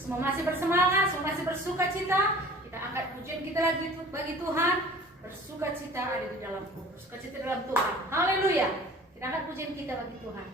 Semua masih bersemangat, semua masih bersuka cita. Kita angkat pujian kita lagi bagi Tuhan. Bersuka cita ada di dalamku, bersuka cita dalam Tuhan. Haleluya. Kita angkat pujian kita bagi Tuhan.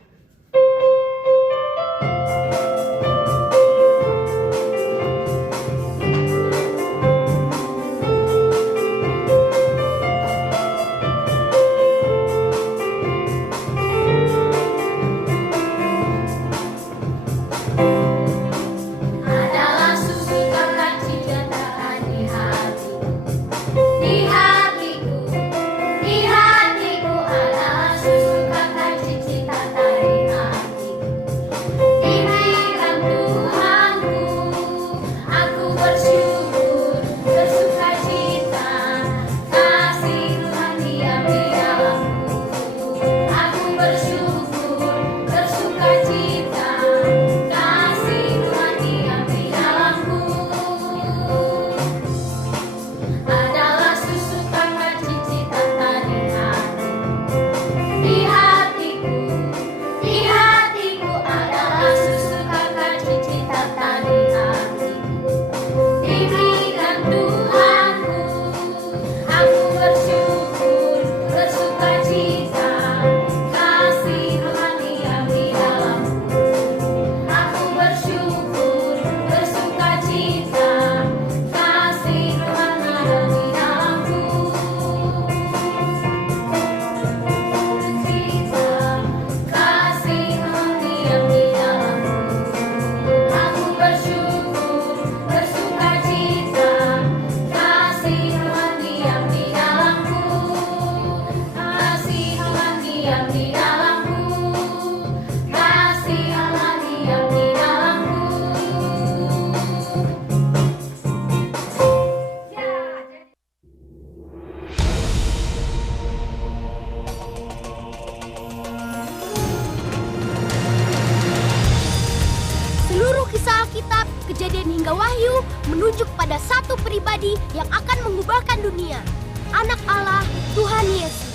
Kejadian hingga Wahyu menunjuk pada satu pribadi yang akan mengubahkan dunia. Anak Allah, Tuhan Yesus.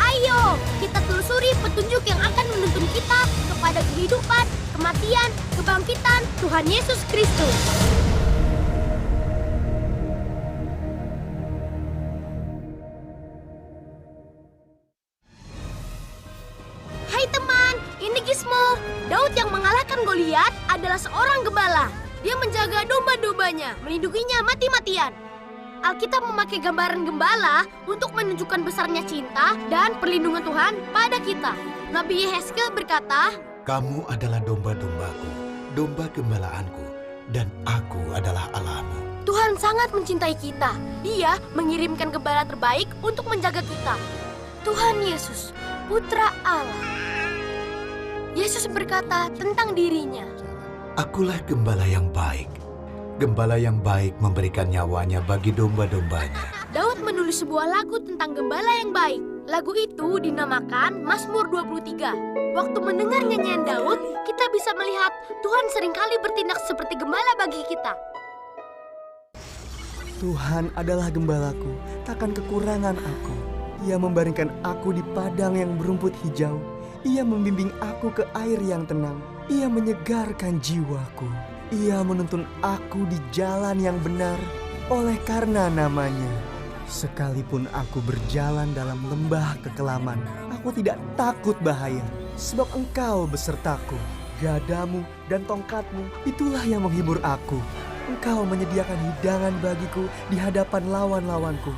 Ayo, kita telusuri petunjuk yang akan menuntun kita kepada kehidupan, kematian, kebangkitan Tuhan Yesus Kristus. Hai teman, ini Gizmo. Daud yang mengalahkan Goliat adalah seorang gembala. Dia menjaga domba-dombanya, melindunginya mati-matian. Alkitab memakai gambaran gembala untuk menunjukkan besarnya cinta dan perlindungan Tuhan pada kita. Nabi Yehezkiel berkata, "Kamu adalah domba-dombaku, domba gembalaanku, dan aku adalah Allahmu." Tuhan sangat mencintai kita. Dia mengirimkan gembala terbaik untuk menjaga kita. Tuhan Yesus, Putra Allah. Yesus berkata tentang dirinya, "Akulah gembala yang baik. Gembala yang baik memberikan nyawanya bagi domba-dombanya." Daud menulis sebuah lagu tentang gembala yang baik. Lagu itu dinamakan Mazmur 23. Waktu mendengar nyanyian Daud, kita bisa melihat Tuhan seringkali bertindak seperti gembala bagi kita. Tuhan adalah gembalaku, takkan kekurangan aku. Ia membaringkan aku di padang yang berumput hijau. Ia membimbing aku ke air yang tenang. Ia menyegarkan jiwaku. Ia menuntun aku di jalan yang benar oleh karena namanya. Sekalipun aku berjalan dalam lembah kekelaman, aku tidak takut bahaya, sebab Engkau besertaku. Gadamu dan tongkatmu, itulah yang menghibur aku. Engkau menyediakan hidangan bagiku di hadapan lawan-lawanku.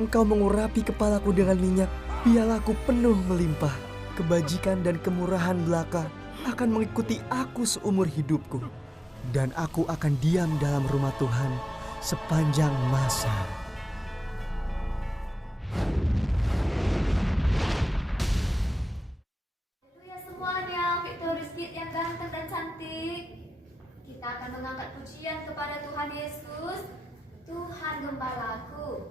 Engkau mengurapi kepalaku dengan minyak, pialaku penuh melimpah. Kebajikan dan kemurahan belaka akan mengikuti aku seumur hidupku. Dan aku akan diam dalam rumah Tuhan sepanjang masa. Haleluya semuanya, Victorious Kid yang ganteng dan cantik. Kita akan mengangkat pujian kepada Tuhan Yesus, Tuhan Gembalaku.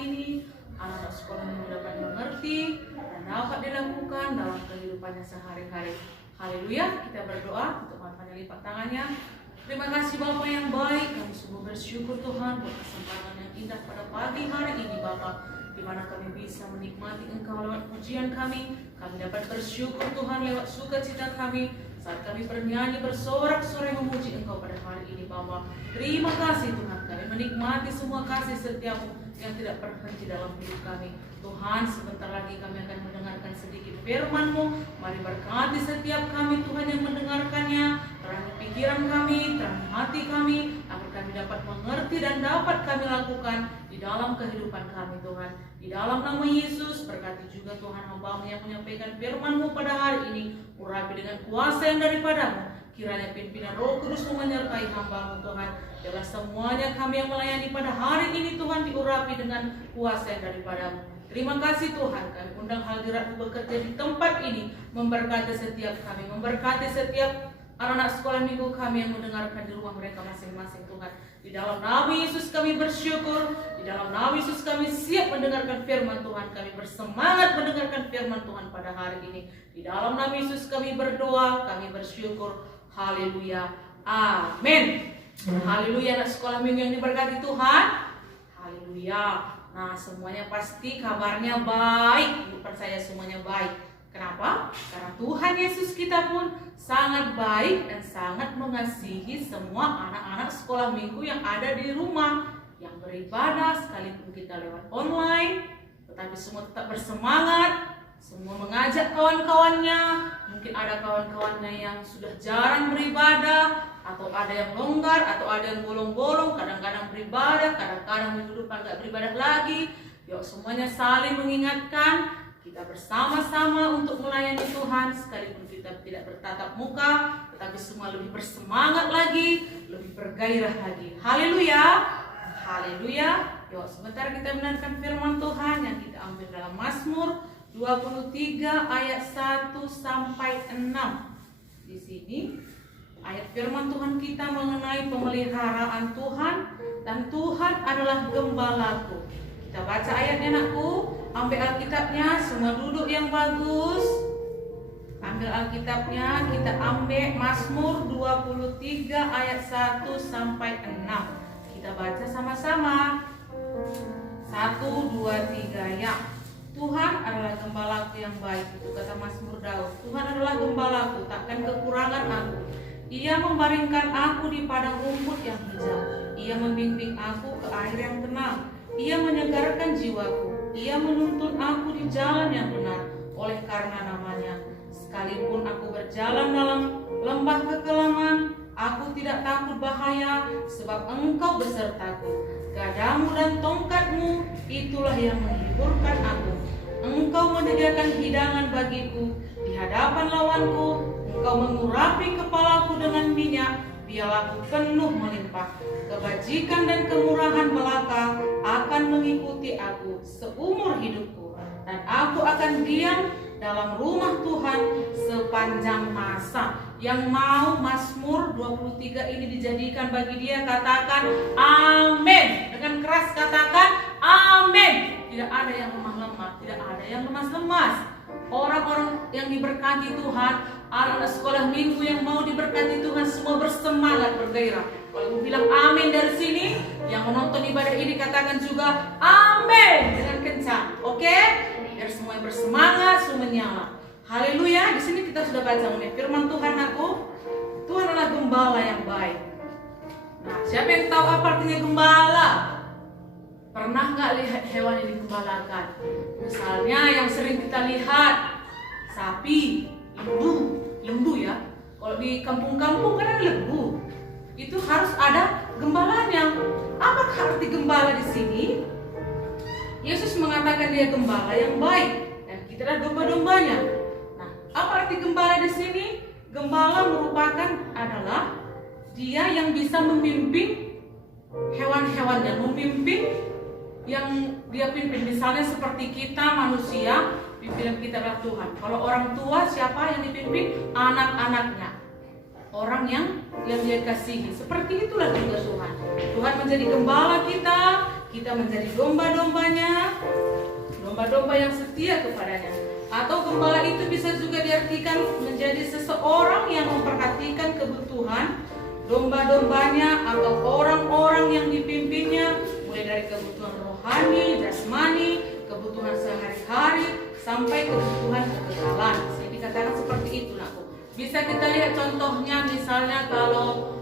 ini anak-anak sekolah ini dapat mengerti dan dapat dilakukan dalam kehidupannya sehari-hari. Haleluya, kita berdoa untuk matanya lipat tangannya. Terima kasih Bapa yang baik, kami sungguh bersyukur Tuhan buat kesempatan yang indah pada pagi hari ini Bapa, di mana kami bisa menikmati Engkau lewat pujian kami dapat bersyukur Tuhan lewat sukacita kami saat kami bernyanyi bersorak-sorai memuji Engkau pada hari ini Bapa. Terima kasih Tuhan, kami menikmati semua kasih setiamu yang tidak berhenti dalam hidup kami. Tuhan, sebentar lagi kami akan mendengarkan sedikit firman-Mu. Mari berkati setiap kami Tuhan yang mendengarkannya, terangi pikiran kami, terangi hati kami, agar kami dapat mengerti dan dapat kami lakukan di dalam kehidupan kami Tuhan. Di dalam nama Yesus, berkati juga Tuhan hamba-Mu yang menyampaikan firman-Mu pada hari ini, urapi dengan kuasa yang daripada-Mu. Kiranya pimpinan Roh Kudus menyertai hamba-Mu Tuhan. Biarlah semuanya kami yang melayani pada hari ini Tuhan diurapi dengan kuasa yang daripada-Mu. Terima kasih Tuhan, kami undang hadirat bekerja di tempat ini, memberkati setiap kami, memberkati setiap anak-anak sekolah minggu kami yang mendengarkan di rumah mereka masing-masing Tuhan. Di dalam nama Yesus kami bersyukur, di dalam nama Yesus kami siap mendengarkan firman Tuhan, kami bersemangat mendengarkan firman Tuhan pada hari ini. Di dalam nama Yesus kami berdoa, kami bersyukur. Haleluya, amin. Haleluya, anak sekolah minggu yang diberkati Tuhan. Haleluya. Nah, semuanya pasti kabarnya baik. Percaya semuanya baik. Kenapa? Karena Tuhan Yesus kita pun sangat baik dan sangat mengasihi semua anak-anak sekolah minggu yang ada di rumah, yang beribadah sekalipun kita lewat online, tetapi semua tetap bersemangat, semua mengajak kawan-kawannya. Mungkin ada kawan-kawannya yang sudah jarang beribadah, atau ada yang longgar, atau ada yang bolong-bolong, kadang-kadang beribadah, kadang-kadang minggu depan gak beribadah lagi. Yuk semuanya saling mengingatkan, kita bersama-sama untuk melayani Tuhan, sekalipun kita tidak bertatap muka, tetapi semua lebih bersemangat lagi, lebih bergairah lagi. Haleluya, haleluya. Yuk sebentar kita mendengarkan firman Tuhan yang kita ambil dalam Mazmur 23 ayat 1 sampai 6. Di sini ayat firman Tuhan kita mengenai pemeliharaan Tuhan, dan Tuhan adalah gembalaku. Kita baca ayatnya anakku, ambil Alkitabnya, semua duduk yang bagus. Ambil Alkitabnya, kita ambil Mazmur 23 ayat 1 sampai 6. Kita baca sama-sama. 1, 2, 3 ya. Tuhan adalah gembalaku yang baik, itu kata Mazmur Daud. Tuhan adalah gembalaku, takkan kekurangan aku. Ia membaringkan aku di padang rumput yang hijau. Ia membimbing aku ke air yang tenang. Ia menyegarkan jiwaku. Ia menuntun aku di jalan yang benar oleh karena namanya. Sekalipun aku berjalan dalam lembah kekelaman, aku tidak takut bahaya, sebab Engkau besertaku. Gadamu dan tongkatmu, itulah yang menghiburkan aku. Engkau menyediakan hidangan bagiku di hadapan lawanku. Engkau mengurapi kepalaku dengan minyak, biarlah aku penuh melimpah. Kebajikan dan kemurahan belaka akan mengikuti aku seumur hidupku, dan aku akan diam dalam rumah Tuhan sepanjang masa. Yang mau Mazmur 23 ini dijadikan bagi dia, katakan amin. Dengan keras katakan amin. Tidak ada yang lemah-lemah, tidak ada yang lemas-lemas. Orang-orang yang diberkati Tuhan, anak-anak sekolah minggu yang mau diberkati Tuhan, semua bersemangat, bergairah. Kalau bilang amin dari sini, yang menonton ibadah ini katakan juga amin dengan kencang. Oke? Biar semuanya bersemangat, semua menyala. Haleluya. Di sini kita sudah baca mengenai firman Tuhan aku. Tuhan adalah gembala yang baik. Nah, siapa yang tahu apa artinya gembala? Pernah nggak lihat hewan yang digembalakan? Misalnya yang sering kita lihat, sapi, lembu ya. Kalau di kampung-kampung kan ada lembu. Itu harus ada gembalanya. Apa arti gembala di sini? Yesus mengatakan dia gembala yang baik dan kita adalah domba-dombanya. Nah, apa arti gembala di sini? Gembala merupakan adalah dia yang bisa memimpin hewan-hewannya, memimpin yang dia pimpin. Misalnya seperti kita manusia, pimpinan kita adalah Tuhan. Kalau orang tua, siapa yang dipimpin? Anak-anaknya, orang yang dia kasihi. Seperti itulah juga Tuhan. Tuhan menjadi gembala kita, kita menjadi domba-dombanya, domba-domba yang setia kepadanya. Atau gembala itu bisa juga diartikan menjadi seseorang yang memperhatikan kebutuhan domba-dombanya atau orang-orang yang dipimpinnya, mulai dari kebutuhan rohani, jasmani, kebutuhan sehari-hari, sampai kebutuhan kekekalan. Saya dikatakan seperti itu, nakku. Bisa kita lihat contohnya, misalnya kalau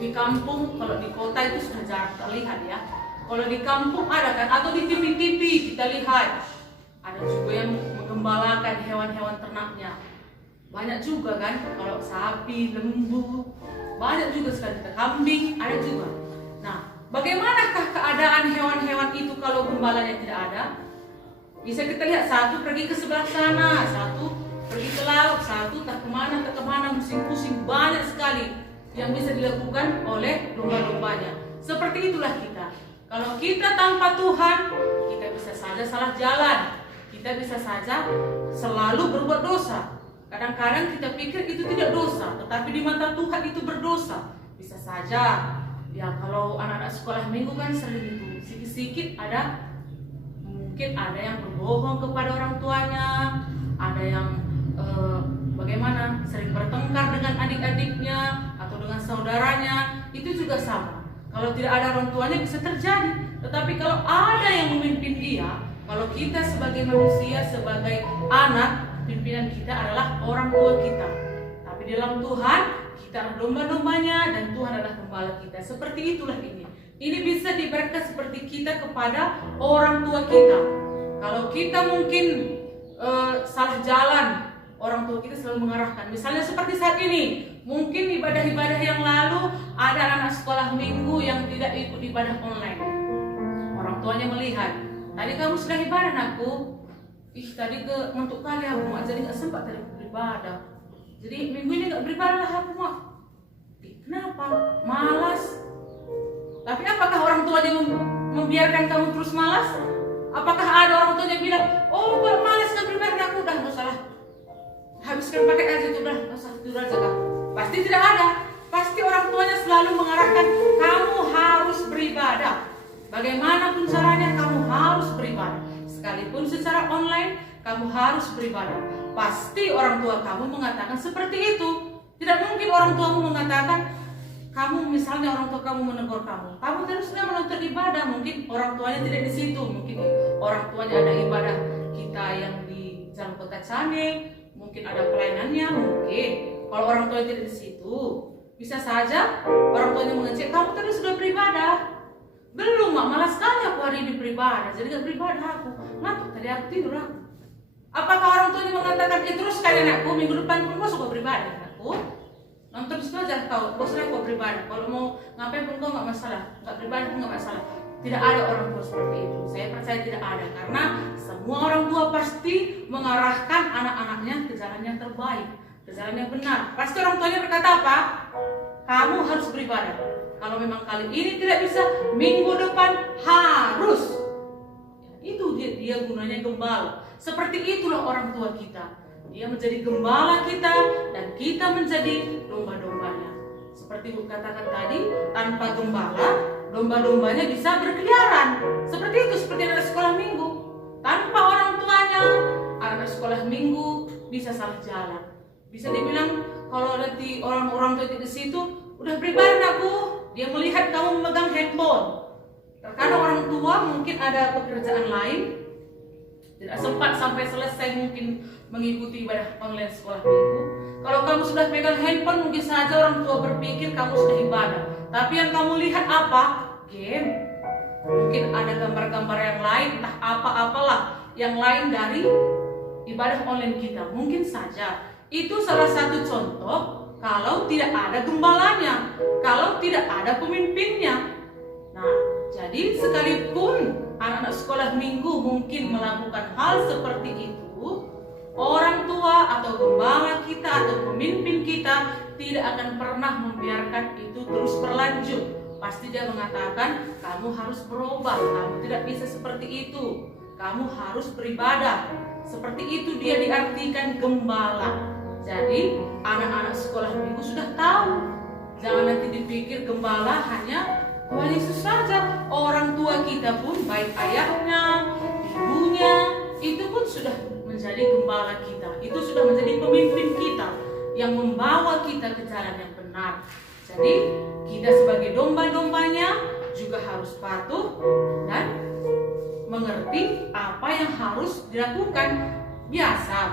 di kampung, kalau di kota itu sudah jarang terlihat ya. Kalau di kampung ada kan, atau di TV-TV kita lihat ada juga yang menggembalakan hewan-hewan ternaknya. Banyak juga kan, kalau sapi, lembu, banyak juga sekali, kambing, ada juga. Nah, bagaimanakah keadaan hewan-hewan itu kalau gembalanya tidak ada? Bisa kita lihat, satu pergi ke sebelah sana, satu pergi ke laut, satu tak kemana, pusing-pusing, banyak sekali yang bisa dilakukan oleh domba-dombanya. Seperti itulah kita. Kalau kita tanpa Tuhan, kita bisa saja salah jalan. Kita bisa saja selalu berbuat dosa. Kadang-kadang kita pikir itu tidak dosa, tetapi di mata Tuhan itu berdosa. Bisa saja, ya kalau anak-anak sekolah minggu kan sering itu, sedikit-sedikit ada, mungkin ada yang berbohong kepada orang tuanya, ada yang bagaimana, sering bertengkar dengan adik-adiknya atau dengan saudaranya, itu juga sama. Kalau tidak ada orang tuanya bisa terjadi, tetapi kalau ada yang memimpin dia, kalau kita sebagai manusia, sebagai anak, pimpinan kita adalah orang tua kita. Tapi dalam Tuhan, kita adalah domba-dombanya dan Tuhan adalah gembala kita. Seperti itulah ini. Ini bisa diberikan seperti kita kepada orang tua kita. Kalau kita mungkin salah jalan, orang tua kita selalu mengarahkan. Misalnya seperti saat ini, mungkin ibadah-ibadah yang lalu ada anak sekolah minggu yang tidak ikut ibadah online. Orang tuanya melihat, tadi kamu sudah ibadah, anakku. Tadi ngantuk kali aku, mak, jadi nggak sempat tadi beribadah. Jadi minggu ini nggak beribadah aku, mak. Kenapa? Malas. Tapi apakah orang tuanya membiarkan kamu terus malas? Apakah ada orang tuanya bilang, oh kalau malas nggak beribadah, aku udah nggak salah, habiskan pakai aja itu, udah nggak usah tidur aja, kak? Pasti tidak ada. Pasti orang tuanya selalu mengarahkan, kamu harus beribadah. Bagaimanapun caranya, kamu harus beribadah. Sekalipun secara online, kamu harus beribadah. Pasti orang tua kamu mengatakan seperti itu. Tidak mungkin orang tuamu mengatakan, kamu misalnya orang tua kamu menegur kamu, kamu terusnya menuntut ibadah. Mungkin orang tuanya tidak di situ. Mungkin orang tuanya ada ibadah kita yang di Jalan Kota Cane, mungkin ada pelayanannya, mungkin. Kalau orang tuanya tidak di situ, bisa saja orang tuanya mengecek, kamu tadi sudah beribadah. Belum, mak, malas sekali aku hari ini beribadah, jadi gak beribadah aku. Ngantuk tadi aku tidur aku. Apakah orang tuanya mengatakan, terus kalian anakku, minggu depan pun kau suka beribadah, anakku. Nonton situ aja kau, bosan kau beribadah. Kalau mau ngapain pun kau gak masalah, gak beribadah pun gak masalah. Tidak ada orang tua seperti itu. Saya percaya tidak ada, karena semua orang tua pasti mengarahkan anak-anaknya ke jalan yang terbaik, ke jalan yang benar. Pasti orang tuanya berkata apa? Kamu harus beribadah. Kalau memang kali ini tidak bisa, minggu depan harus. Itu dia gunanya gembala. Seperti itulah orang tua kita. Dia menjadi gembala kita dan kita menjadi domba-dombanya. Seperti Bu katakan tadi, tanpa gembala, domba-dombanya bisa berkeliaran. Seperti itu, seperti anak sekolah minggu. Tanpa orang tuanya, anak sekolah minggu bisa salah jalan. Bisa dibilang kalau nanti orang-orang tua di situ, udah beribadah aku, dia melihat kamu memegang handphone. Terkadang orang tua mungkin ada pekerjaan lain, tidak sempat sampai selesai mungkin mengikuti ibadah online sekolah minggu. Kalau kamu sudah pegang handphone, mungkin saja orang tua berpikir kamu sudah ibadah. Tapi yang kamu lihat apa? Game. Mungkin ada gambar-gambar yang lain, entah apa-apalah yang lain dari ibadah online kita. Mungkin saja. Itu salah satu contoh kalau tidak ada gembalanya, kalau tidak ada pemimpinnya. Nah, jadi sekalipun anak-anak sekolah minggu mungkin melakukan hal seperti itu, orang tua atau gembala kita atau pemimpin kita tidak akan pernah membiarkan itu terus berlanjut. Pasti dia mengatakan, kamu harus berubah, kamu tidak bisa seperti itu, kamu harus beribadah. Seperti itu dia diartikan gembala. Jadi anak-anak sekolah minggu sudah tahu. Jangan nanti dipikir gembala hanya Tuhan Yesus saja. Orang tua kita pun, baik ayahnya, ibunya, itu pun sudah menjadi gembala kita. Itu sudah menjadi pemimpin kita yang membawa kita ke jalan yang benar. Jadi kita sebagai domba-dombanya juga harus patuh dan mengerti apa yang harus dilakukan.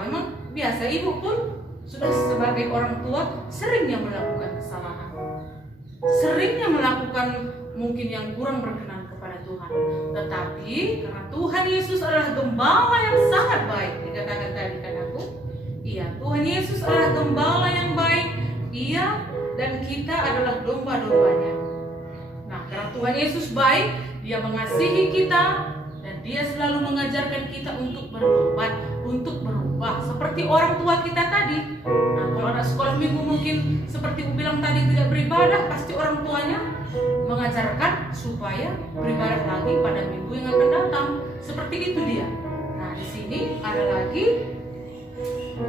Memang biasa ibu pun sudah sebagai orang tua seringnya melakukan kesalahan, seringnya melakukan mungkin yang kurang berkenan kepada Tuhan. Tetapi karena Tuhan Yesus adalah gembala yang sangat baik, dikatakan tadi kan aku, iya, Tuhan Yesus adalah gembala yang baik, iya, dan kita adalah domba-dombanya. Nah, karena Tuhan Yesus baik, Dia mengasihi kita, dan Dia selalu mengajarkan kita untuk bertobat, untuk berubah seperti orang tua kita tadi. Nah, kalau anak sekolah minggu mungkin seperti aku bilang tadi tidak beribadah, pasti orang tuanya mengajarkan supaya beribadah lagi pada minggu yang akan datang. Seperti itu dia. Nah, di sini ada lagi,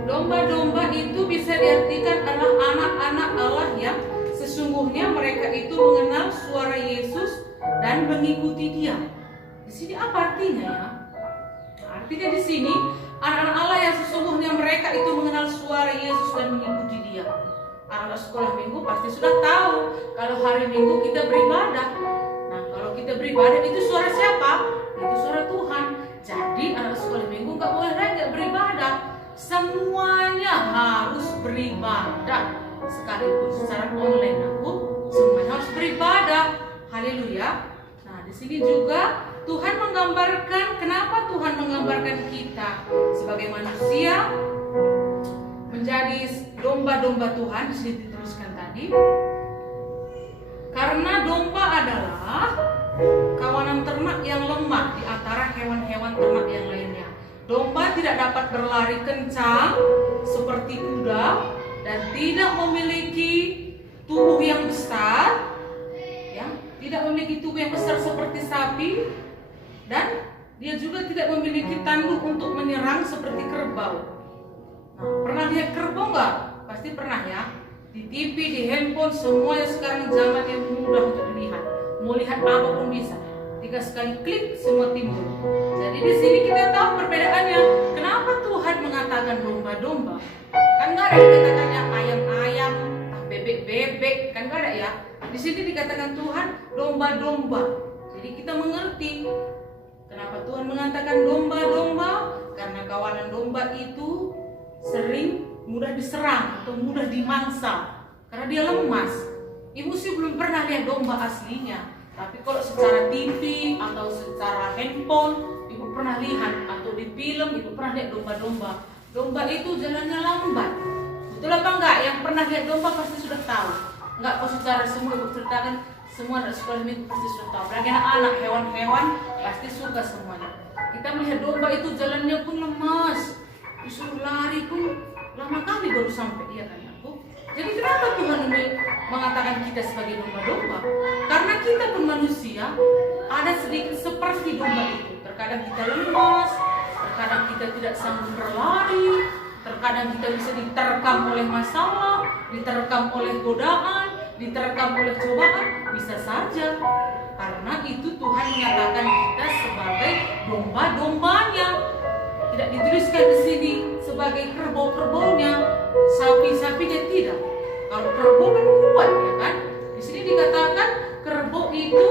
domba-domba itu bisa diartikan adalah anak-anak Allah yang sesungguhnya mereka itu mengenal suara Yesus dan mengikuti Dia. Di sini apa artinya ya? Artinya di sini anak-anak Allah yang sesungguhnya mereka itu mengenal suara Yesus dan mengikuti Dia. Anak sekolah minggu pasti sudah tahu kalau hari Minggu kita beribadah. Nah, kalau kita beribadah itu suara siapa? Itu suara Tuhan. Jadi anak sekolah minggu nggak boleh nggak beribadah. Semuanya harus beribadah. Sekalipun secara online aku, semuanya harus beribadah. Haleluya. Nah, di sini juga Tuhan menggambarkan, kenapa Tuhan menggambarkan kita sebagai manusia menjadi domba-domba Tuhan. Di sini dituliskan tadi, karena domba adalah kawanan ternak yang lemah di antara hewan-hewan ternak yang lainnya. Domba tidak dapat berlari kencang seperti kuda dan tidak memiliki tubuh yang besar, ya, tidak memiliki tubuh yang besar seperti sapi. Dan dia juga tidak memiliki tanduk untuk menyerang seperti kerbau. Nah, pernah lihat kerbau nggak? Pasti pernah ya. Di TV, di handphone, semuanya sekarang zaman yang mudah untuk dilihat. Mau lihat apapun bisa. 3 sekali klik semua timbul. Jadi di sini kita tahu perbedaannya. Kenapa Tuhan mengatakan domba-domba? Kan nggak ada dikatakannya ayam-ayam, bebek-bebek, kan nggak ada ya. Di sini dikatakan Tuhan domba-domba. Jadi kita mengerti. Kenapa Tuhan mengatakan domba-domba? Karena kawanan domba itu sering mudah diserang atau mudah dimangsa karena dia lemas. Ibu sih belum pernah lihat domba aslinya, tapi kalau secara TV atau secara handphone ibu pernah lihat, atau di film ibu pernah lihat domba-domba. Domba itu jalannya lambat. Betul apa enggak? Yang pernah lihat domba pasti sudah tahu. Enggak kok secara semua ibu ceritakan, semua anak sekolah minggu pasti sudah tahu. Apalagi anak-anak, hewan-hewan pasti suka semuanya. Kita melihat domba itu jalannya pun lemas, disuruh lari pun lama kali baru sampai, iya kan aku. Jadi kenapa Tuhan mengatakan kita sebagai domba-domba? Karena kita pun manusia, ada sedikit seperti domba itu. Terkadang kita lemas, terkadang kita tidak sanggup berlari, terkadang kita bisa diterkam oleh masalah, diterkam oleh godaan, diterkam oleh cobaan, bisa saja. Karena itu Tuhan menyatakan kita sebagai domba-dombanya. Tidak dituliskan di sini sebagai kerbau-kerbaunya, sapi-sapinya tidak. Kalau kerbau kan kuat ya kan. Di sini dikatakan kerbau itu,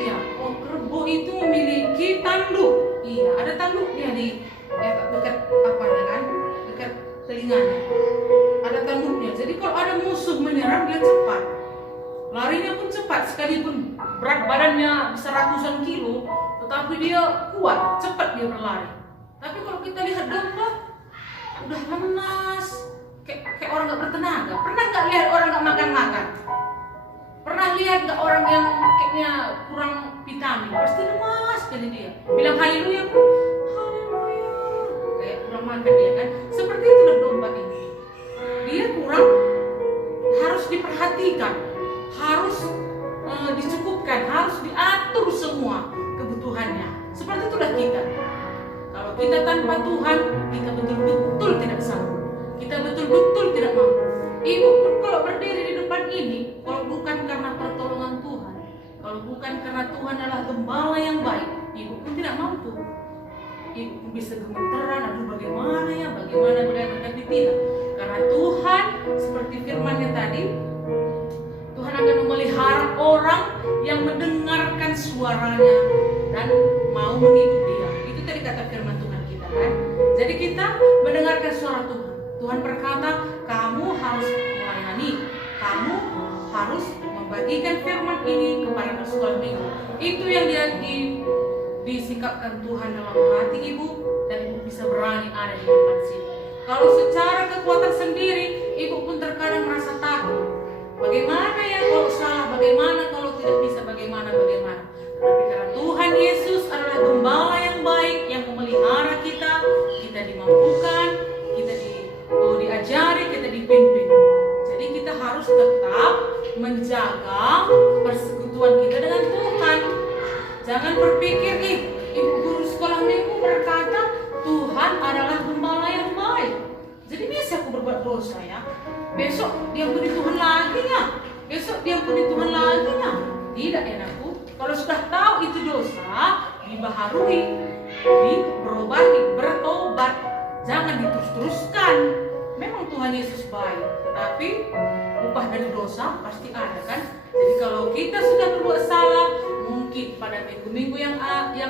iya, kerbau itu memiliki tanduk. Iya, ada tanduknya di dekat apa ya kan, dekat telinganya. Ada tanduknya. Jadi kalau ada musuh menyerang dia cepat. Larinya pun cepat, sekalipun berat badannya bisa ratusan kilo, tetapi dia kuat, cepat dia berlari. Tapi kalau kita lihat domba, udah lemas, kayak orang nggak bertenaga. Pernah nggak lihat orang nggak makan-makan? Pernah lihat nggak orang yang kayaknya kurang vitamin? Pasti lemas jadi dia. Bilang haleluya pun, haleluya, kayak kurang makan dia kan. Seperti itulah domba ini. Dia kurang, harus diperhatikan, harus dicukupkan, harus diatur semua kebutuhannya. Seperti itulah kita. Kalau kita tanpa Tuhan, kita betul-betul tidak sanggup. Kita betul-betul tidak mampu. Ibu pun kalau berdiri di depan ini, kalau bukan karena pertolongan bisa gemeteran, aduh bagaimana menghadapi tidak. Karena Tuhan seperti firman-Nya tadi, Tuhan akan memelihara orang yang mendengarkan suaranya dan mau mengikut Dia. Itu tadi kata firman Tuhan kita kan. Jadi kita mendengarkan suara Tuhan. Tuhan berkata, kamu harus melayani, kamu harus membagikan firman ini kepada sekolah minggu. Itu yang disikapkan Tuhan dalam hati ibu, dan ibu bisa berani ada di depan sini. Kalau secara kekuatan sendiri, ibu pun terkadang merasa takut. Bagaimana ya kalau salah, bagaimana kalau tidak bisa, bagaimana. Tapi karena Tuhan Yesus adalah gembala yang baik, yang memelihara kita dimampukan, kita diajari, kita dipimpin. Jadi kita harus tetap menjaga persekutuan kita dengan Tuhan. Jangan berpikir, ibu guru sekolah minggu berkata Tuhan adalah gembala yang baik, jadi bisa aku berbuat dosa ya. Besok diampuni Tuhan lagi ya. Tidak ya anakku. Kalau sudah tahu itu dosa, dibaharui, diperobati, bertobat. Jangan diterus-teruskan. Memang Tuhan Yesus baik, tetapi upah dari dosa pasti ada kan. Jadi kalau kita sudah berbuat salah, mungkin pada minggu-minggu yang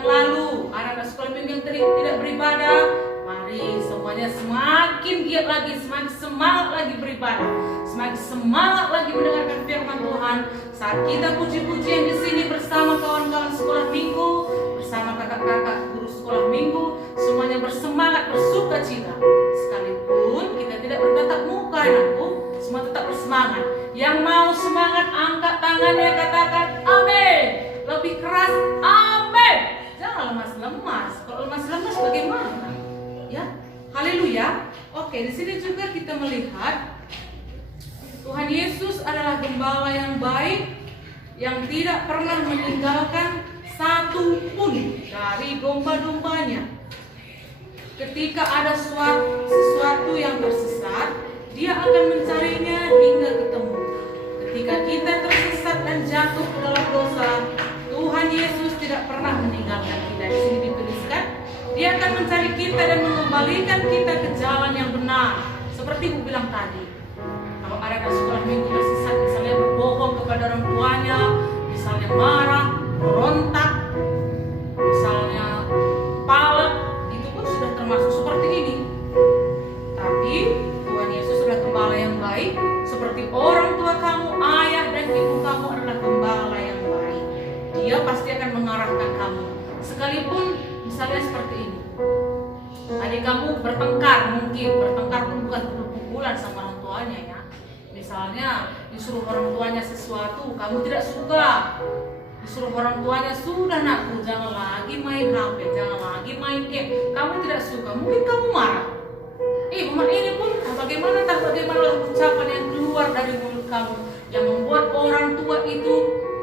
lalu anak-anak sekolah minggu yang tidak beribadah, mari semuanya semakin giat lagi, semakin semangat lagi beribadah, semakin semangat lagi mendengarkan firman Tuhan. Saat kita puji-pujian di sini bersama kawan-kawan sekolah minggu, bersama kakak-kakak guru sekolah minggu, semuanya bersemangat, bersuka cita. Sekalipun kita tidak bertatap muka anakku, semua tetap bersemangat. Yang mau semangat angkat tangannya, katakan amin. Lebih keras, amin. Jangan lemas-lemas. Kalau lemas-lemas bagaimana? Ya, haleluya. Oke, di sini juga kita melihat Tuhan Yesus adalah gembala yang baik, yang tidak pernah meninggalkan satu pun dari domba-dombanya. Ketika ada sesuatu yang tersesat, Dia akan mencarinya hingga ketemu. Ketika kita tersesat dan jatuh ke dalam dosa, Tuhan Yesus tidak pernah meninggalkan kita. Di sini dituliskan, Dia akan mencari kita dan mengembalikan kita ke jalan yang benar. Seperti Ibu bilang tadi, kalau ada anak sekolah minggu tersesat, misalnya berbohong kepada orang tuanya, misalnya marah, berontak, misalnya palak, itu pun sudah termasuk seperti ini. Tapi Tuhan Yesus adalah gembala yang baik, seperti orang tua kamu, ayah dan ibu kamu adalah gembala yang baik. Dia pasti akan mengarahkan kamu. Sekalipun misalnya seperti ini, adik kamu bertengkar pun bukan pukul-pukulan sama orang tuanya ya. Misalnya disuruh orang tuanya sesuatu, kamu tidak suka. Disuruh orang tuanya, sudah nakku, jangan lagi main HP, jangan lagi main game. Kamu tidak suka, mungkin kamu marah. Ini pun bagaimana ucapan yang keluar dari mulut kamu yang membuat orang tua itu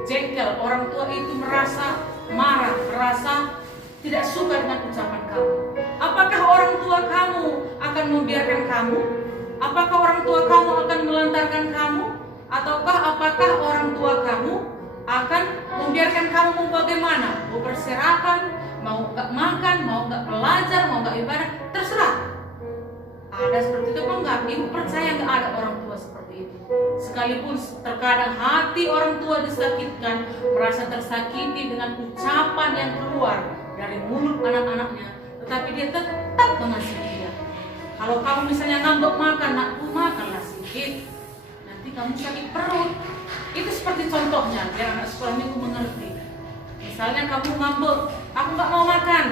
jengkel, orang tua itu merasa marah, merasa tidak suka dengan ucapan kamu. Apakah orang tua kamu akan membiarkan kamu? Apakah orang tua kamu akan melantarkan kamu? Ataukah apakah orang tua kamu akan membiarkan kamu bagaimana? Mau berserakan, mau gak makan, mau gak belajar, mau gak ibadah, terserah. Ada seperti itu apa enggak? Ibu percaya gak ada orang tua seperti itu. Sekalipun terkadang hati orang tua disakitkan, merasa tersakiti dengan ucapan yang keluar dari mulut anak-anaknya, tetapi dia tetap mengasihi dia. Kalau kamu misalnya ngambek makan, nakku makanlah sedikit, nanti kamu sakit perut. Itu seperti contohnya, biar anak sekolah minggu mengerti. Misalnya kamu ngambek, aku gak mau makan,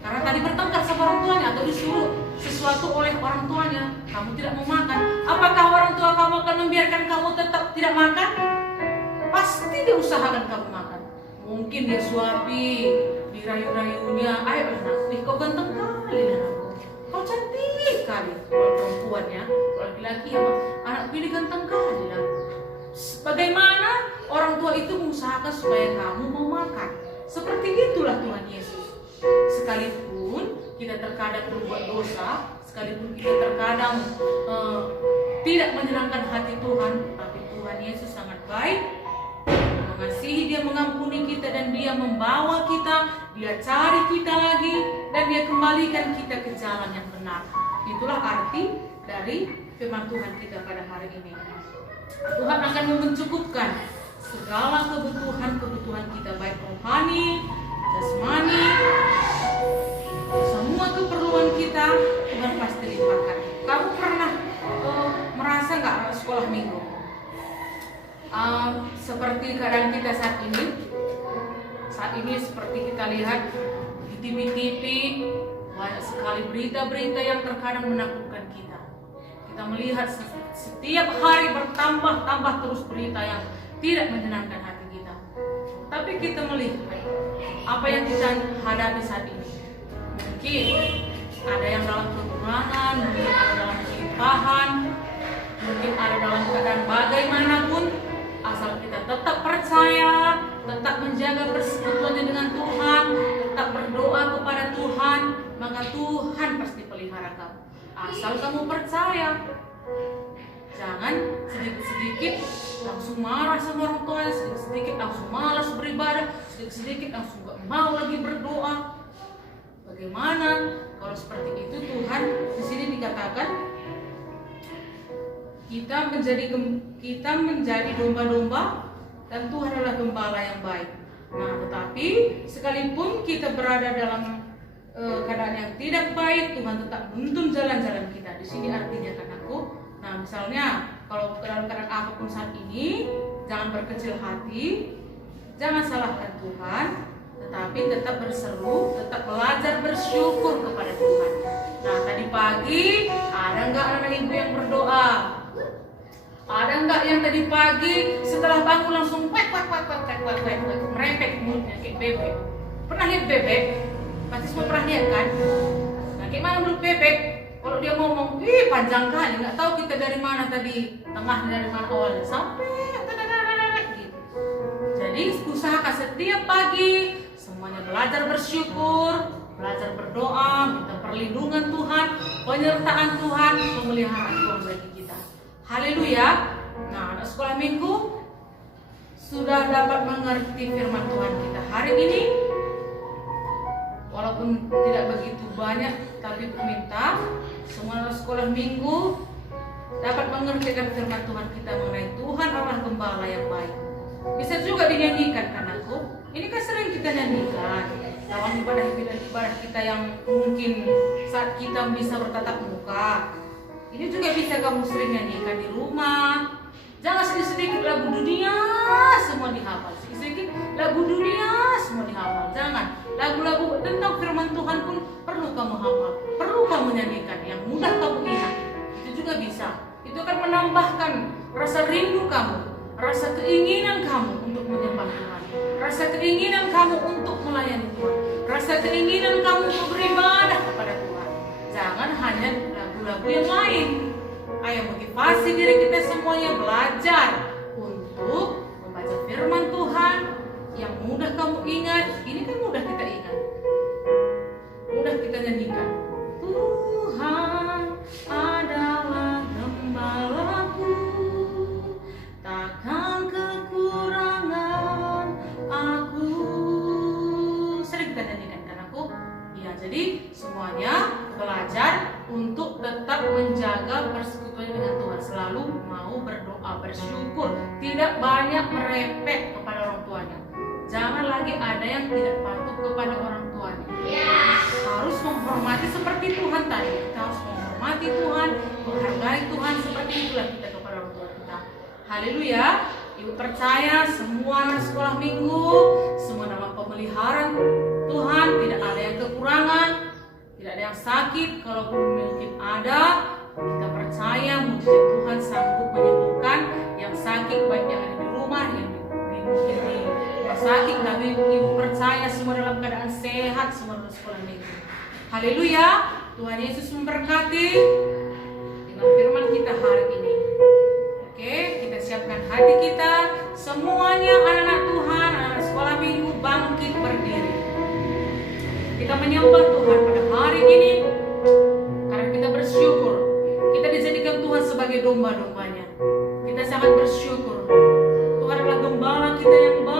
karena tadi bertengkar sama orang tuanya atau disuruh sesuatu oleh orang tuanya, kamu tidak mau makan. Apakah orang tua kamu akan membiarkan kamu tetap tidak makan? Pasti dia usahakan kamu makan. Mungkin dia suapi, dirayu-rayunya, ayo anak, kau ganteng kali anakku, kau cantik kali. Kalau perempuan ya, kalau laki-laki ya, anakku ini ganteng kali lah. Bagaimana orang tua itu mengusahakan supaya kamu mau makan. Seperti itulah Tuhan Yesus. Sekalipun kita terkadang berbuat dosa, sekalipun kita terkadang tidak menyenangkan hati Tuhan, tapi Tuhan Yesus sangat baik, mengasihi, Dia mengampuni kita, dan Dia membawa kita, Dia cari kita lagi, dan Dia kembalikan kita ke jalan yang benar. Itulah arti dari firman Tuhan kita pada hari ini. Tuhan akan mencukupkan segala kebutuhan kita, baik rohani, jasmani, semua keperluan kita Tuhan pasti limpahkan. Kamu pernah merasa nggak sekolah minggu? Seperti keadaan kita saat ini seperti kita lihat di TV, banyak sekali berita-berita yang terkadang menakutkan kita. Kita melihat setiap hari bertambah terus berita yang tidak menyenangkan hati kita. Tapi kita melihat apa yang kita hadapi saat ini. Mungkin ada yang dalam kekurangan, mungkin ada dalam kelimpahan, mungkin ada dalam keadaan bagaimanapun, asal kita tetap percaya, tetap menjaga persekutuan dengan Tuhan, tetap berdoa kepada Tuhan, maka Tuhan pasti pelihara kamu. Asal kamu percaya. Jangan sedikit-sedikit langsung marah sama orang tua, sedikit-sedikit langsung malas beribadah, sedikit-sedikit langsung gak mau lagi berdoa. Bagaimana kalau seperti itu? Tuhan di sini dikatakan kita menjadi domba-domba dan Tuhan adalah gembala yang baik. Nah, tetapi sekalipun kita berada dalam keadaan yang tidak baik, Tuhan tetap menuntun jalan-jalan kita. Di sini artinya kan aku. Nah, misalnya kalau dalam keadaan apapun saat ini, jangan berkecil hati, jangan salahkan Tuhan, tetapi tetap berseru, tetap belajar bersyukur kepada Tuhan. Nah, tadi pagi ada nggak anak ibu yang berdoa? Ada nggak yang tadi pagi setelah bangun langsung merepek mulutnya kayak bebek? Pernah lihat bebek? Pasti semua pernah lihat kan? Nah, kayak mana mulut bebek? Kalau dia ngomong, panjang kali, nggak tahu kita dari mana tadi, tengah dari mana awalnya, sampai gitu. Jadi usahakan setiap pagi semuanya belajar bersyukur, belajar berdoa, minta perlindungan Tuhan, penyertaan Tuhan, pemeliharaan Tuhan bagi kita. Haleluya. Nah, anak sekolah minggu sudah dapat mengerti firman Tuhan kita hari ini. Walaupun tidak begitu banyak, tapi minta semua anak sekolah minggu dapat mengerti firman Tuhan kita mengenai Tuhan Allah Gembala yang baik. Bisa juga dinyanyikan kan aku? Ini kan sering kita nyanyikan dalam ibadah kita yang mungkin saat kita bisa bertatap muka. Ini juga bisa kamu sering nyanyikan di rumah. Jangan sedikit-sedikit lagu dunia semua dihafal, sedikit lagu dunia semua dihafal. Jangan, lagu-lagu tentang firman Tuhan pun perlu kamu hafal, perlu kamu nyanyikan yang mudah kamu ingat. Itu juga bisa. Itu akan menambahkan rasa rindu kamu, rasa keinginan kamu untuk menyembah Tuhan, rasa keinginan kamu untuk melayani Tuhan, rasa keinginan kamu untuk beribadah kepada Tuhan. Jangan hanya lagu-lagu yang lain. Ayo motivasi diri kita semuanya belajar untuk membaca firman Tuhan yang mudah kamu ingat. Ini kan mudah kita ingat, mudah kita nyanyikan. Tuhan adalah gembalaku, takkan kekurangan aku. Sering kita nyanyikan kan aku? Ya, jadi semuanya belajar untuk tetap menjaga persekutuan dengan Tuhan, selalu mau berdoa, bersyukur, tidak banyak merepek kepada orang tuanya. Jangan lagi ada yang tidak patuh kepada orang tuanya. Harus menghormati seperti Tuhan tadi. Kita harus menghormati Tuhan, menghargai Tuhan, seperti itulah kita kepada orang tua kita. Haleluya. Ibu percaya semua anak sekolah minggu, semua dalam pemeliharaan Tuhan, tidak ada yang kekurangan, tidak ada yang sakit. Kalaupun mungkin ada, kita percaya mujizat Tuhan sanggup menyembuhkan yang sakit, baik yang ada di rumah, yang di rumah sakit. Tapi ibu percaya semua dalam keadaan sehat, semua dalam sekolah minggu. Haleluya. Tuhan Yesus memberkati dengan firman kita hari ini. Oke, kita siapkan hati kita semuanya, anak-anak Tuhan, anak sekolah minggu, bangkit berdiri. Kita menyembah Tuhan pada hari ini karena kita bersyukur kita dijadikan Tuhan sebagai domba-dombanya. Kita sangat bersyukur Tuhan adalah gembala kita yang baik.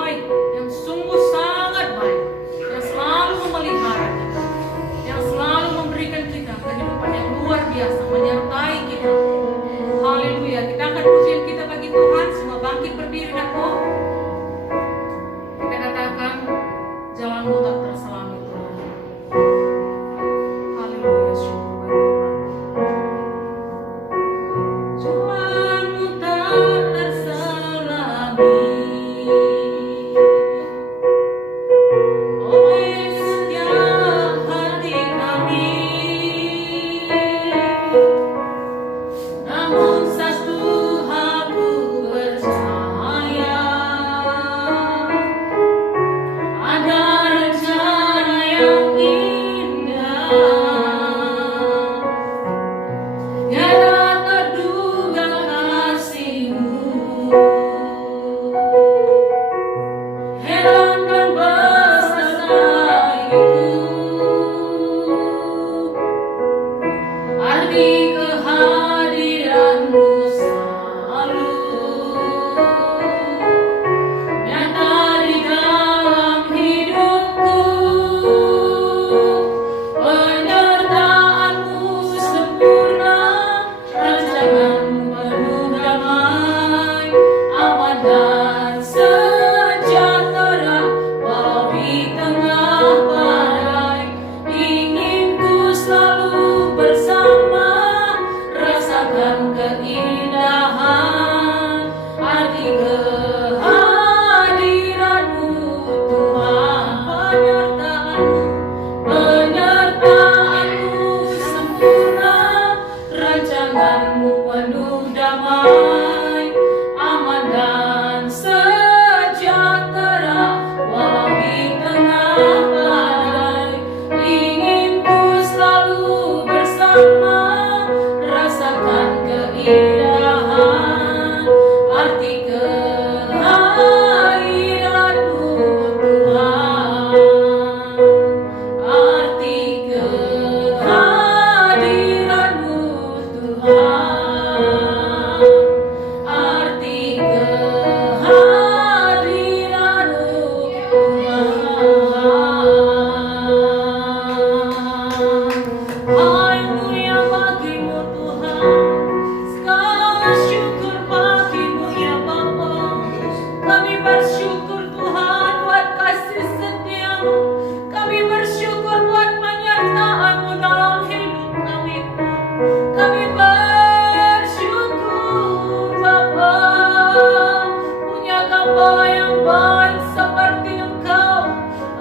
Bapa yang baik seperti Engkau.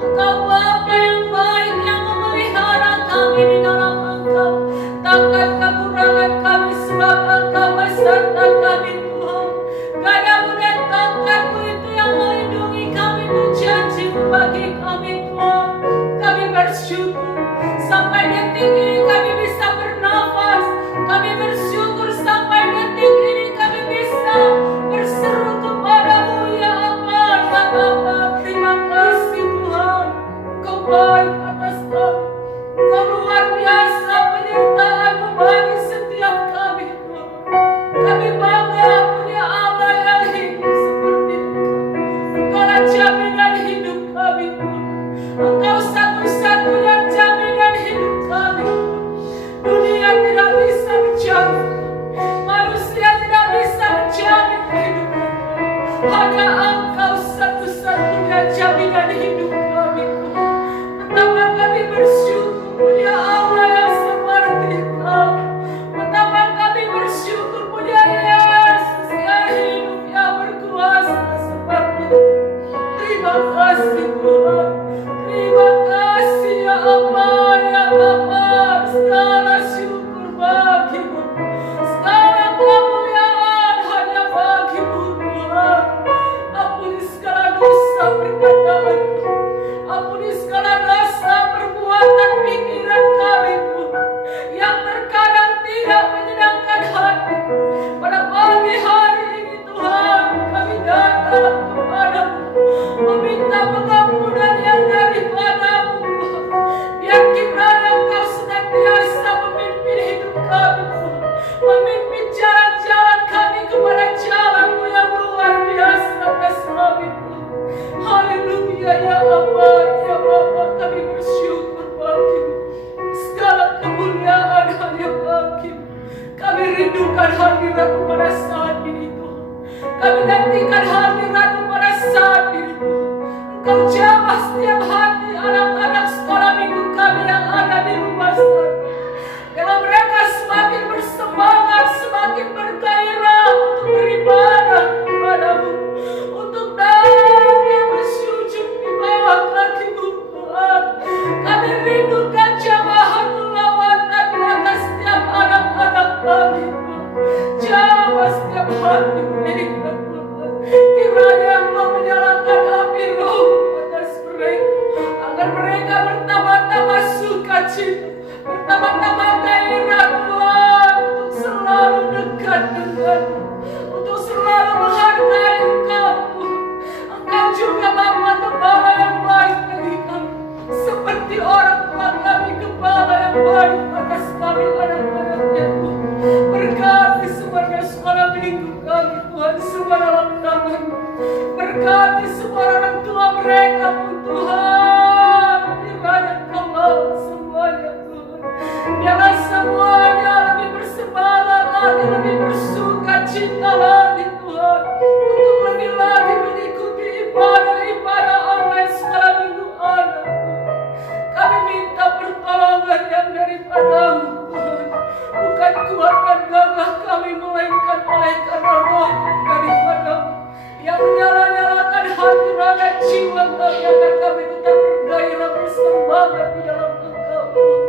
Engkau Bapa yang baik yang memelihara kami di dalam Engkau. Takkan kekurangan kami sebab Engkau beserta kami Tuhan. Gadamu dan tongkatmu itu yang melindungi kami, itu janji-Mu bagi kami Tuhan. Kami bersyukur sampai detik ini kami bisa bernafas. Kami bersyukur sampai detik ini kami bisa berseru kepada-Mu ya Allah, ya Bapa. Terima kasih Tuhan. Engkau baik atas kami. Engkau luar biasa penyertaan-Mu bagi setiap kami Tuhan. Kami bangga punya Allah yang hidup seperti Engkau. Engkaulah jaminan hidup kami Tuhan. Engkau satu-satunya jaminan hidup kami. Dunia tidak bisa menjamin, manusia tidak bisa menjamin kehidupan. Hanya Engkau satu-satunya jaminan hidup kami. Betapa kami bersyukur punya Allah yang seperti Engkau. Betapa kami bersyukur punya Yesus yang hidup, yang berkuasa seperti Engkau. Terima kasih Tuhan. Terima kasih ya Allah, ya Bapa. Segala syukur bagi-Mu. Segala kemuliaan hanya bagi-Mu Tuhan. Ampuni segala dosa perkataan-Ku. Ampuni segala dosa perbuatan pikiran kami Tuhan, yang terkadang tidak menyenangkan hati. Pada pagi hari ini Tuhan, kami datang kepada-Mu meminta pengampunan yang daripada-Mu Tuhan. Biar kiranya Engkau senantiasa memimpin hidup kami Tuhan, memimpin jalan-jalan kami kepada jalan-Mu yang luar biasa atas kami Tuhan. Haleluya ya Allah, ya Bapa, kami bersyukur bagi-Mu. Segala kemuliaan hanya bagi-Mu. Kami rindukan hadirat-Mu pada saat ini Tuhan. Kami nantikan hadirat-Mu pada saat ini Tuhan. Engkau jamah setiap hati anak-anak sekolah minggu kami yang ada di rumah sana. Biarlah mereka semakin bersemangat, semakin bergairah untuk beribadah kepada-Mu, untuk datang yang bersujud di bawah kaki-Mu Tuhan. Kami rindukan jamahan-Mu lawatan di atas setiap anak-anak kami Tuhan. Jamah setiap hati mereka Tuhan. Kiranya Engkau menyalakan api Roh atas mereka, agar mereka bertambah-tambah sukacita, bertambah-tambah gairah Tuhan, untuk selalu dekat dengan-Mu, untuk selalu menghargai Engkau Tuhan. Engkau juga Bapa Gembala yang baik bagi kami, seperti orang tua kami Gembala yang baik atas kami anak-anaknya Tuhan. Berkati semuanya sekolah minggu kami Tuhan, semua dalam tangan-Mu. Berkati semua orang tua mereka pun Tuhan. Kiranya Engkau bawa semuanya Tuhan. Biarlah semuanya lebih bersemangat lagi, lebih bersuka cita lagi Tuhan, untuk lebih lagi mengikuti ibadah-ibadah online sekolah minggu anak Tuhan. Kami minta pertolongan yang daripada-Mu Tuhan. Bukan kuat dan gagah kami, melainkan oleh karena Roh daripada-Mu yang menyala-nyalakan hati, raga, jiwa kami, agar kami tetap bergairah, bersemangat di dalam Engkau Tuhan.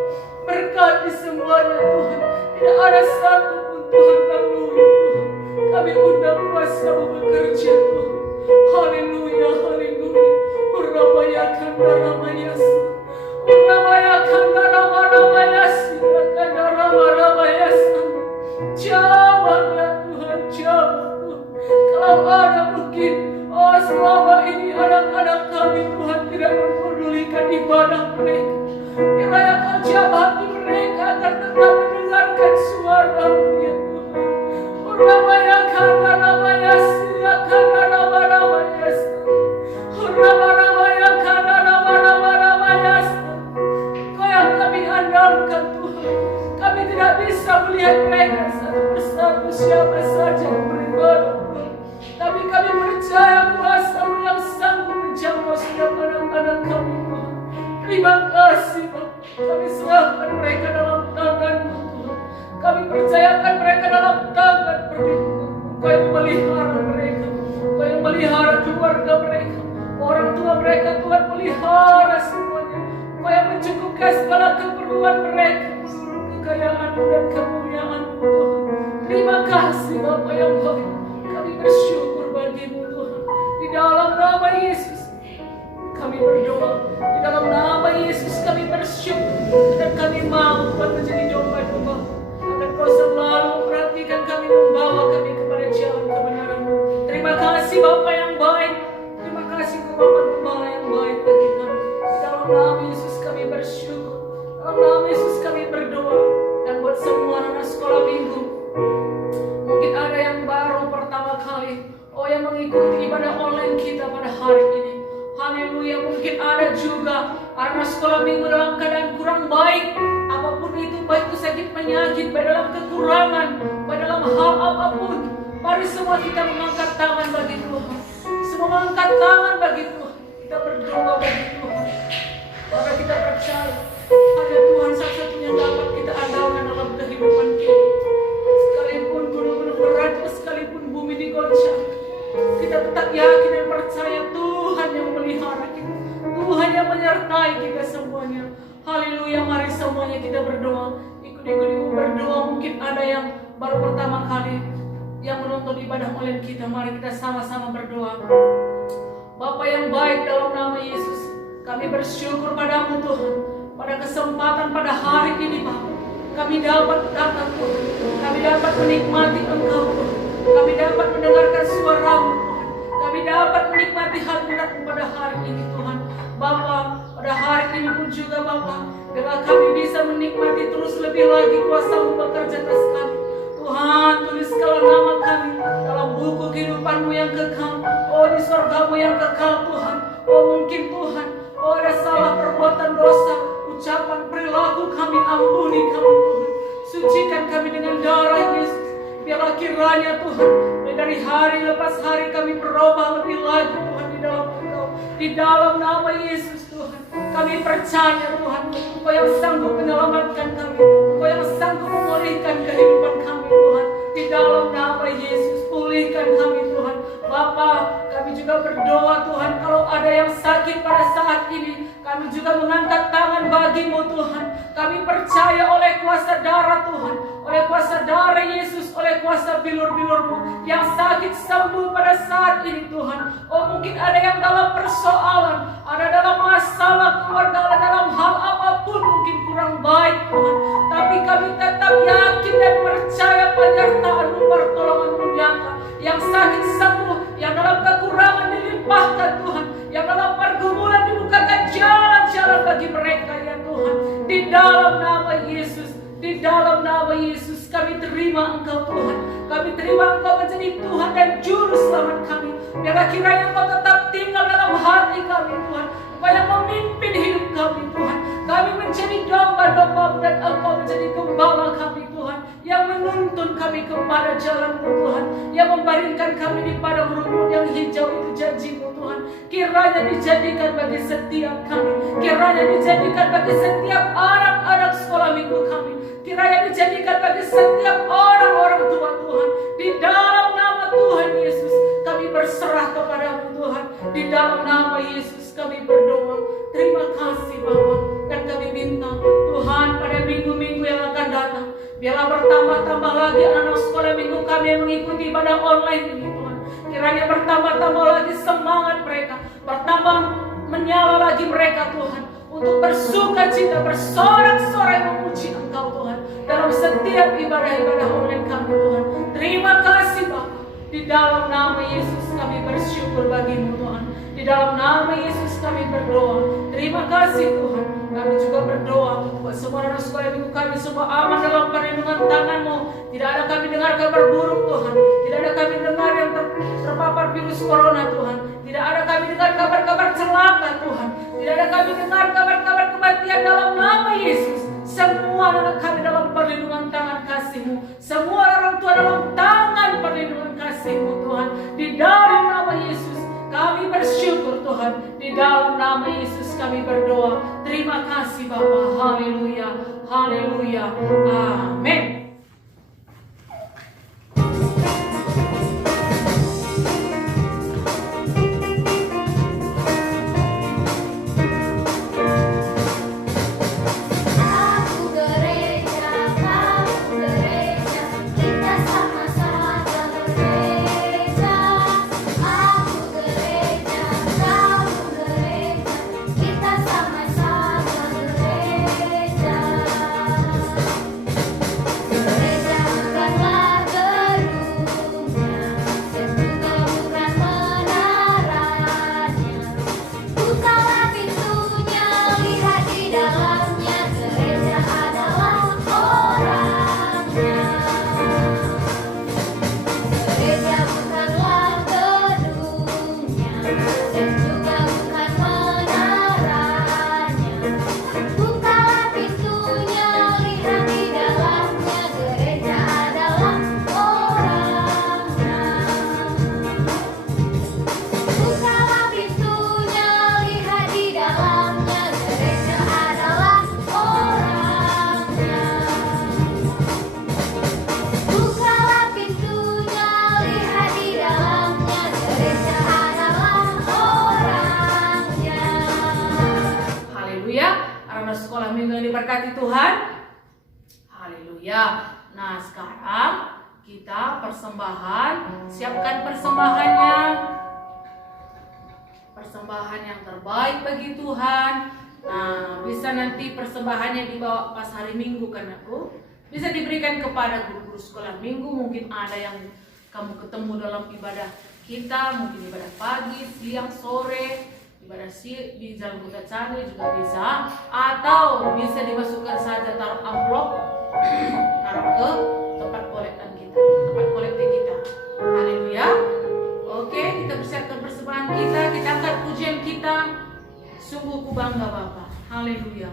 Berkati semuanya Tuhan. Tidak ada satu pun Tuhan yang luhur Tuhan. Kami undang kuasa-Mu bekerja Tuhan. Haleluya, haleluya. Urabayakan daramayasi. Urabayakan daramayasi. Akan daramayasi. Jamahlah Tuhan, jamah Tuhan. Kalau ada mungkin, selama ini anak-anak kami Tuhan tidak mempedulikan ibadah mereka. Kiranya Kau jamah hati mereka agar tetap mendengarkan suara-Mu ya Tuhan. Urabayakan daramayasi. Akan daramayasi. Urabayakan daramayasi. Kau yang kami andalkan Tuhan. Kami tidak bisa melihat mereka satu persatu siapa saja yang beribadah Tuhan. Tapi kami percaya kuasa-Mu yang sanggup menjangkau setiap anak-anak kami Tuhan. Terima kasih pelihara keluarga mereka, orang tua mereka Tuhan, pelihara semuanya. Kau yang mencukupkan segala keperluan mereka, seluruh kekayaan dan kemuliaan-Mu Tuhan. Terima kasih Bapa yang baik, kami bersyukur bagi-Mu Tuhan. Di dalam nama Yesus kami berdoa, di dalam nama Yesus kami bersyukur, dan kami mau Tuhan menjadi domba-domba, agar Kau selalu memperhatikan kami, membawa kami kepada jalan kebenaran-Mu. Terima kasih Bapa yang baik, terima kasih Bapa Gembala yang baik bagi kami. Di dalam nama Yesus kami bersyukur, dalam nama Yesus kami berdoa. Dan buat semua anak sekolah minggu, mungkin ada yang baru pertama kali yang mengikuti ibadah online kita pada hari ini. Haleluya. Mungkin ada juga anak sekolah minggu dalam keadaan kurang baik, apapun itu, baik itu sakit penyakit, baik dalam kekurangan, baik dalam hal apapun. Mari semua kita mengangkat tangan bagi Tuhan. Semua mengangkat tangan bagi Tuhan. Kita berdoa bagi Tuhan, karena kita percaya hanya Tuhan satu-satunya dapat kita andalkan dalam kehidupan kita. Sekalipun gunung-gunung beratus, sekalipun bumi digoncang, kita tetap yakin dan percaya Tuhan yang melihara kita, Tuhan yang menyertai kita semuanya. Haleluya. Mari semuanya kita berdoa, ikut-ikut Ibu berdoa. Mungkin ada yang baru pertama kali yang menonton ibadah online kita. Mari kita sama-sama berdoa. Bapa yang baik, dalam nama Yesus kami bersyukur padamu Tuhan, pada kesempatan pada hari ini Bapa, kami dapat datang Tuhan, kami dapat menikmati Engkau Tuhan, kami dapat mendengarkan suara-Mu Tuhan, kami dapat menikmati hadirat-Mu pada hari ini Tuhan. Bapa, pada hari ini pun juga Bapa, bila kami bisa menikmati terus lebih lagi kuasa-Mu bekerja atas kami Tuhan, tuliskanlah nama kami dalam buku kehidupan-Mu yang kekal, di surga-Mu yang kekal Tuhan. Mungkin Tuhan, ada salah perbuatan dosa, ucapan, perilaku kami, ampuni kami Tuhan. Sucikan kami dengan darah Yesus. Biarlah kiranya Tuhan, dari hari lepas hari kami berubah lebih lagi Tuhan di dalam Engkau. Di dalam nama Yesus Tuhan, kami percaya Tuhan, Engkau yang sanggup menyelamatkan kami, Engkau yang sanggup memulihkan kehidupan kami Tuhan. Di dalam nama Yesus, pulihkan kami Tuhan. Bapa, kami juga berdoa Tuhan, kalau ada yang sakit pada saat ini, kami juga mengangkat tangan bagi-Mu Tuhan. Kami percaya oleh kuasa darah Tuhan, oleh kuasa darah Yesus, oleh kuasa bilur-bilur-Mu, yang sakit sembuh pada saat ini Tuhan. Mungkin ada yang dalam persoalan, ada dalam masalah keluarga, ada dalam hal apapun mungkin kurang baik Tuhan, tapi kami tetap yakin dan percaya penyertaan-Mu, pertolongan-Mu nyata. Yang sakit sembuh, yang dalam kekurangan dilimpahkan Tuhan, yang dalam pergumulan dibukakan jalan-jalan bagi mereka ya Tuhan. Di dalam nama Yesus, di dalam nama Yesus kami terima Engkau Tuhan. Kami terima Engkau menjadi Tuhan dan Juru Selamat kami. Biarlah kiranya Engkau tetap tinggal dalam hati kami Tuhan, Engkau yang memimpin hidup kami Tuhan. Kami menjadi domba-domba dan Engkau menjadi gembala kami Tuhan, yang menuntun kami kepada jalan-Mu Tuhan, yang membaringkan kami di padang rumput yang hijau, itu janji-Mu Tuhan. Kiranya dijadikan bagi setiap kami, kiranya dijadikan bagi setiap anak-anak sekolah minggu kami, kiranya dijadikan bagi setiap orang-orang tua Tuhan. Di dalam nama Tuhan Yesus kami berserah kepada-Mu Tuhan. Di dalam nama Yesus kami berdoa. Terima kasih Bapa, dan kami minta Tuhan pada minggu-minggu yang akan datang, biarlah bertambah-tambah lagi anak-anak sekolah minggu kami yang mengikuti ibadah online ini Tuhan. Kiranya bertambah-tambah lagi semangat mereka, bertambah menyala lagi mereka Tuhan, untuk bersuka cita, bersorak-sorai memuji Engkau Tuhan, dalam setiap ibadah-ibadah online kami Tuhan. Terima kasih Bapa. Di dalam nama Yesus kami bersyukur bagi-Mu Tuhan. Di dalam nama Yesus kami berdoa. Terima kasih Tuhan. Kami juga berdoa buat semua anak sekolah minggu kami semua aman dalam perlindungan tangan-Mu. Tidak ada kami dengar kabar buruk Tuhan. Tidak ada kami dengar yang terpapar virus corona Tuhan. Tidak ada kami dengar kabar-kabar celaka Tuhan. Tidak ada kami dengar kabar-kabar kematian dalam nama Yesus. Semua anak kami dalam perlindungan tangan kasih-Mu. Semua orang tua dalam tangan perlindungan kasih-Mu Tuhan. Di dalam nama Yesus kami bersyukur Tuhan. Di dalam nama Yesus kami berdoa. Terima kasih Bapa. Haleluya. Haleluya. Amin. dan juga bukan menaranya. Bukalah pintunya, lihat di dalamnya, gereja adalah orangnya. Bukalah pintunya, lihat di dalamnya, gereja adalah orangnya. Bukalah pintunya, lihat di dalamnya, gereja adalah orangnya. Haleluya. Anak sekolah minggu yang diberkati Tuhan. Haleluya. Nah, sekarang kita persembahan. Siapkan persembahannya. Persembahan yang terbaik bagi Tuhan. Nah, bisa nanti persembahannya dibawa pas hari Minggu kan aku. Bisa diberikan kepada guru-guru sekolah minggu. Mungkin ada yang kamu ketemu dalam ibadah kita, mungkin ibadah pagi, siang, sore, ibadah di Jalan Kota Candi juga bisa, atau bisa dimasukkan saja taruh amplop, taruh ke tempat kolektan kita, tempat kolektif kita. Haleluya. Oke, kita persiapkan persembahan kita angkat pujian kita. Sungguh ku bangga Bapa. Haleluya.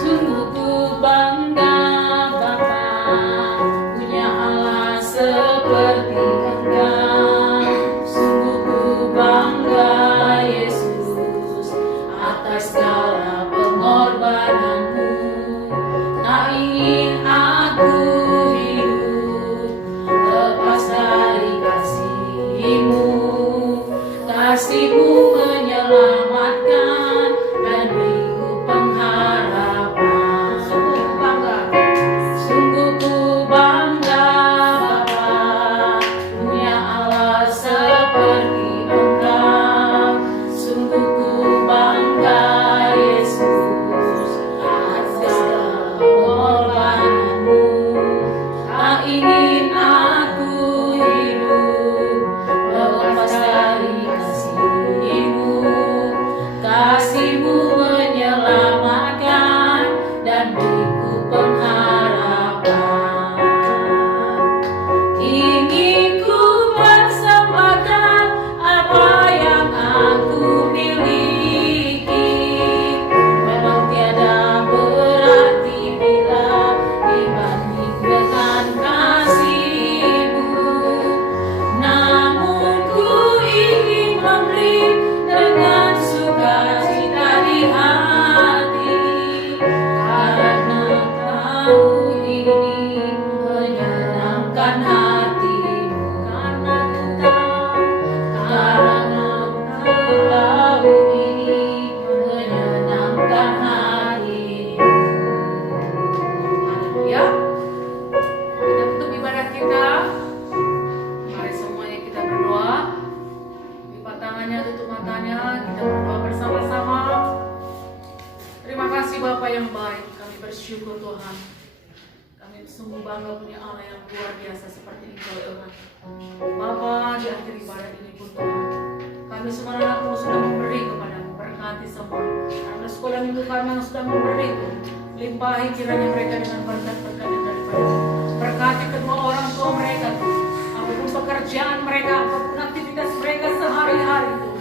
Sungguh ku bangga Bapa, punya Allah seperti Engkau. Sungguh ku bangga Yesus atas segala pengorbananmu. Tak ingin aku hidup lepas dari kasih-Mu. Kasih-Mu menyelamatkan dan beriku pengharapan. Sungguh ku bangga, sungguh ku bangga Bapa, punya Allah seperti Engkau. Sungguh ku bangga Yesus atas segala pengorbananmu. Tak ingin aku hidup lepas dari kasih-Mu. Kasih-Mu menyelamatkan dan beriku pengharapan. Ingin ku persembahkan apa yang aku miliki. Memang tiada berarti bila dibanding dengan kasih-Mu. Namun ku ingin memberi dengan sukacita di hati, karena tahu ini menyenangkan hati-Mu. Karena ku tahu ini menyenangkan hati-Mu. Haleluya. Kita tutup ibadah kita. Mari semuanya kita berdoa. Lipat tangannya, tutup matanya, kita berdoa bersama-sama. Terima kasih Bapa yang baik, kami bersyukur Tuhan. Kami sungguh bangga punya Allah yang luar biasa seperti Engkau Tuhan. Bapa, di akhir ibadah ini pun Tuhan, kami semua anak-Mu sudah memberi kepada-Mu. Berkati semua anak sekolah minggu kami yang sudah memberi Tuhan. Limpahi kiranya mereka dengan berkat-berkat yang daripada-Mu. Berkati kedua orang tua mereka Tuhan. Apapun pekerjaan mereka, apapun aktivitas mereka sehari-hari Tuhan,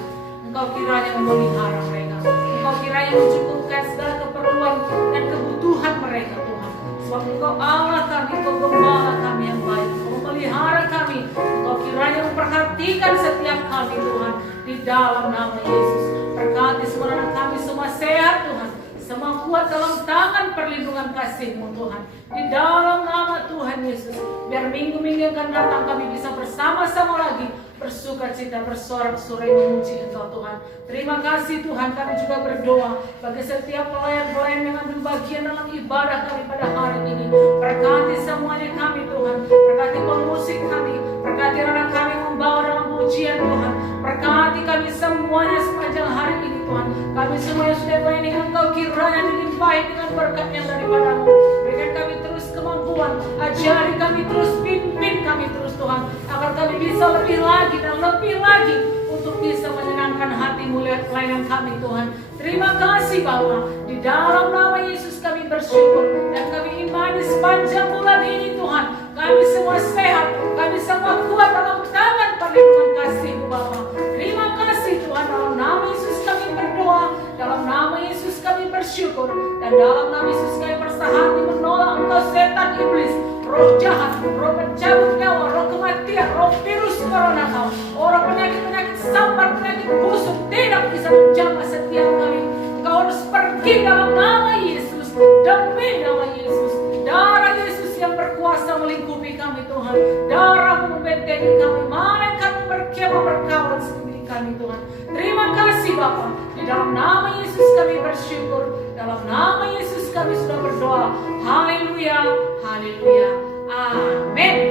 Engkau kiranya memelihara mereka. Engkau kiranya mencukupkan segala keperluan dan kebutuhan mereka Tuhan. Sebab Engkau Allah kami, Engkau Gembala kami yang baik. Engkau memelihara kami. Engkau kiranya memperhatikan setiap kami Tuhan. Di dalam nama Yesus. Berkati semua anak kami semua sehat Tuhan. Semua kuat dalam tangan perlindungan kasih-Mu Tuhan. Di dalam nama Tuhan Yesus. Biar minggu-minggu yang akan datang kami bisa bersama-sama lagi bersuka cita, bersorak-sorai memuji Engkau Tuhan. Terima kasih Tuhan, kami juga berdoa bagi setiap pelayan-pelayan yang ambil bagian dalam ibadah kami pada hari ini. Berkati semuanya kami Tuhan, berkati pemusik kami, berkati anak kami membawa dalam pujian Tuhan. Berkati kami semuanya sepanjang hari ini Tuhan. Kami semuanya sudah ini Engkau kiranya dilimpahi dengan berkat yang daripada-Mu. Berikan kami terus kemampuan, ajari kami terus pimpin kami terus Tuhan, agar kami bisa lebih lagi dan lebih lagi untuk bisa menyenangkan hati-Mu lewat pelayanan kami Tuhan. Terima kasih Bapa, di dalam nama Yesus kami bersyukur dan kami imani sepanjang bulan ini Tuhan, kami semua sehat, kami semua kuat dalam tangan perlindungan kasih-Mu Bapa. Terima kasih Tuhan, dalam nama Yesus kami berdoa, dalam nama Yesus kami bersyukur, dan dalam nama Yesus kami bersahati menolak engkau setan iblis, roh jahat, roh pencabut nyawa, roh kematian, roh virus corona kau, orang penyakit-penyakit sambar, penyakit busuk tidak bisa menjamah setiap kami. Kau harus pergi dalam nama Yesus, demi nama Yesus. Darah Yesus yang berkuasa melingkupi kami Tuhan, darah membentengi kami, malaikat berkemah berkawal sendiri kami Tuhan. Terima kasih Bapa, di dalam nama Yesus kami bersyukur, dalam nama Yesus kami sudah berdoa. Haleluya, haleluya, amin.